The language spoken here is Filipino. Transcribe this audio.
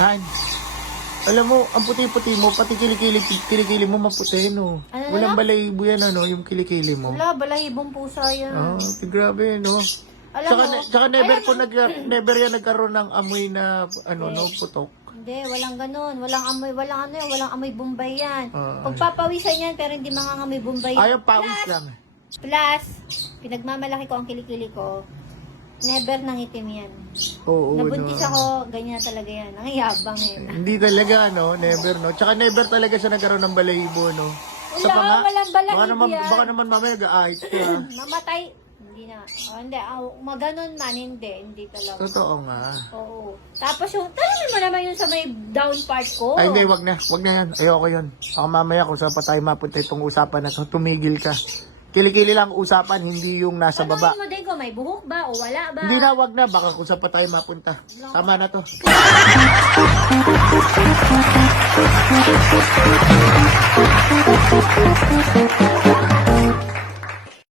Han, alam mo, ang puti-puti mo, pati kilikili mo maputi, no? Ano na Walang lang? balahibo yan, ano, yung kilikili mo. Wala, balahibong pusa yan. Oh, grabe, no? Alam Tsaka, mo, tsaka never alam po mo- never yan nagkaroon ng amoy na, ano, no, putok. Hindi, walang ganun. Walang amoy, walang amoy Bombay yan. Ah, Pagpapawisan yan, pero hindi mangangamoy Bombay. Ayaw pawis lang. Plus, pinagmamalaki ko ang kilikili ko, never nangitim yan. Oo, Nabuntis no. ako, ganyan talaga yan. Ang yabang eh. Hindi talaga, no? Never, no? Tsaka never talaga siya nagkaroon ng balahibo, no? Wala, walang balahibo yan. Baka naman mamaya ga-ahit ka. Mamatay. Hindi na. Hindi. Maganon man, hindi talaga. Totoo nga. Oo. Tapos yung, tanongin mo naman yun sa may down part ko. Ay, hindi, wag na yan. Ayoko yun. Baka mamaya kung saan pa tayo mapunta itong usapan na to, tumigil ka. Kilikili lang usapan, hindi yung nasa baba. Tanongin mo din kung may buhok ba o wala ba. Hindi na, wag na. Baka kung saan pa tayo mapunta. Tama na to.